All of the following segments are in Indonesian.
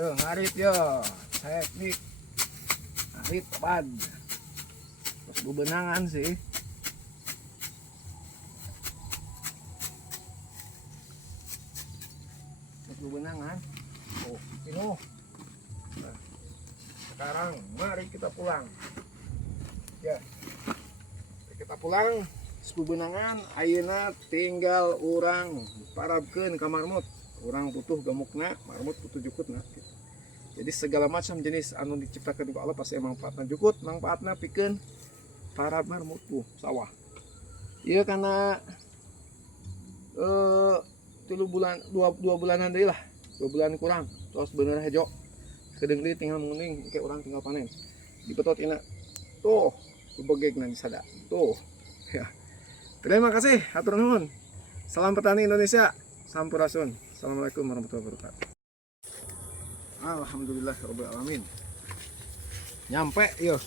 Ngarit ya, teknik ngarit pad. Terus bebenangan sih. Terus bebenangan. Oh, ini. Nah, sekarang mari kita pulang. Ya, kita pulang. Sebenangan ayeuna tinggal orang parabkeun ka marmut. Orang butuh gemukna, marmut butuh jukutna gitu. Jadi segala macam jenis anu diciptakan ku Allah pasti manfaatna jukut, manfaatna pikeun para marmut sawah. Ieu karena 3 bulan 2 bulanan deui lah. 2 bulan kurang. Terus bener hejo. Kedeung deui tinggal menguning ke orang tinggal panen. Dipetot ina. Tuh, bebegegna disada. Tuh. Ya. Terima kasih, hatur nuhun. Salam petani Indonesia, sampurasun. Assalamualaikum warahmatullahi wabarakatuh. Alhamdulillahirabbil alamin. Nyampe yo.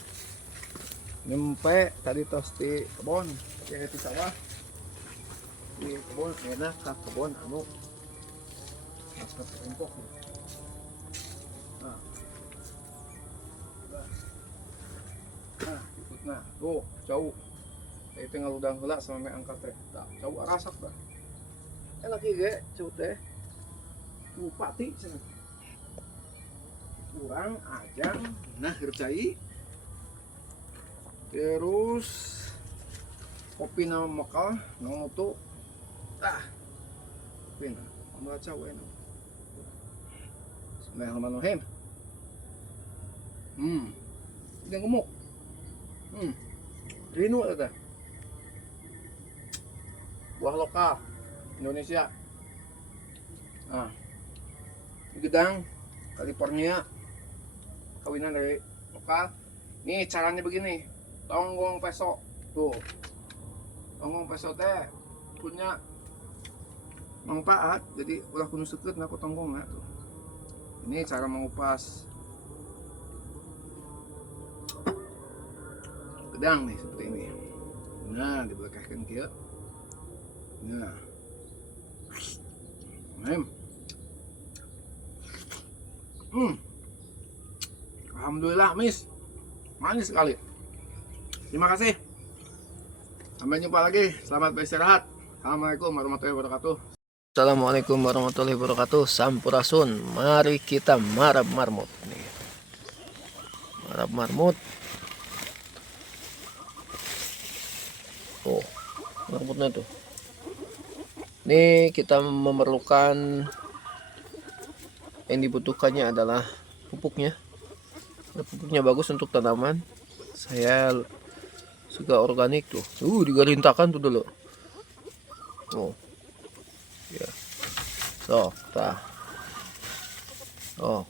Nyampe tadi tos di kebon, di sawah. Di kebon enak ka kebon anu masker empok. Nah, ikutna. Tuh, jauh. Saya tinggal udang heula sama angkat teh. Tah, jauh arasak dah. Enak ge, jauh teh. Bupati cenah. Kurang ajang nah gercai. Terus kopi na mekal nu tuh. Tah. Kopi na membaca we na. Bismillahirrahmanirrahim. Ini gemuk. Rinu eta. Buah lokal Indonesia. Nah, di Gedang, California, kawinan dari lokal. Nih caranya begini, tonggong peso, tuh, tonggong peso teh punya manfaat. Jadi ulah kudu seukeut na ku tonggongna tuh. Ini cara mengupas gedang nih seperti ini. Nah, dibelekehkeun kieu. Nah, alhamdulillah mis, manis sekali. Terima kasih. Sampai jumpa lagi. Selamat beristirahat. Assalamualaikum warahmatullahi wabarakatuh. Assalamualaikum warahmatullahi wabarakatuh. Sampurasun. Mari kita marab marmut nih. Marab marmut. Oh, marmutnya tuh. Ini kita memerlukan yang dibutuhkannya adalah pupuknya. Pupuknya bagus untuk tanaman. Saya suka organik tuh. Digarintakan tuh dulu. Oh. Ya. So, tah. Oh.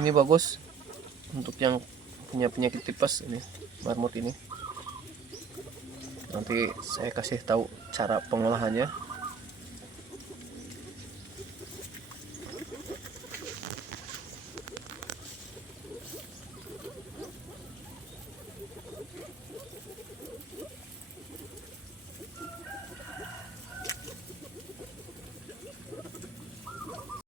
Ini bagus untuk yang punya penyakit tipes ini, marmut ini. Nanti saya kasih tahu cara pengolahannya.